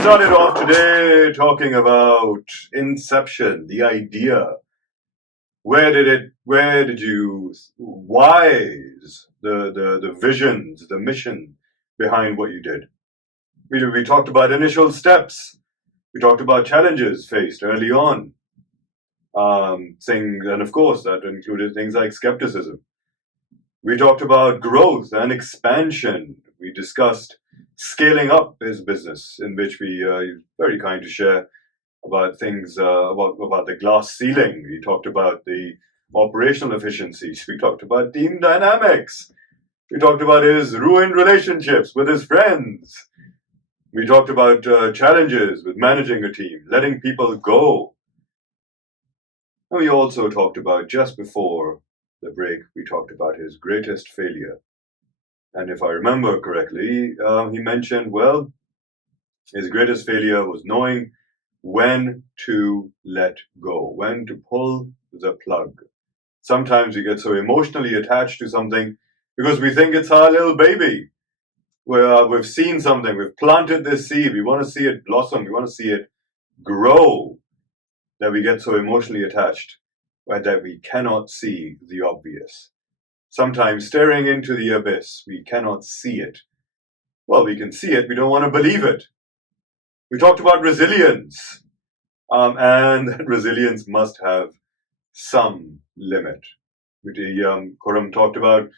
started off today talking about inception, the idea. Why is the visions, the mission behind what you did? We talked about initial steps. We talked about challenges faced early on. And of course, that included things like skepticism. We talked about growth and expansion. We discussed scaling up his business, in which we very kind to share about things about the glass ceiling. We talked about the operational efficiencies. We talked about team dynamics. We talked about his ruined relationships with his friends. We talked about challenges with managing a team, letting people go. And we also talked about, just before the break, we talked about his greatest failure. And if I remember correctly, he mentioned, well, his greatest failure was knowing when to let go, when to pull the plug. Sometimes we get so emotionally attached to something because we think it's our little baby. We've seen something, we've planted this seed, we want to see it blossom, we want to see it grow, that we get so emotionally attached that we cannot see the obvious. Sometimes staring into the abyss, we cannot see it. Well, we can see it, we don't want to believe it. We talked about resilience, and that resilience must have some limit. Khurram talked about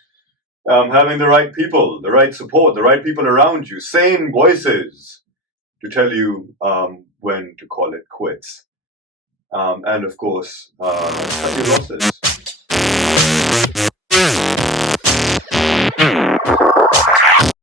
having the right people, the right support, the right people around you, sane voices to tell you when to call it quits. And of course, cut your losses.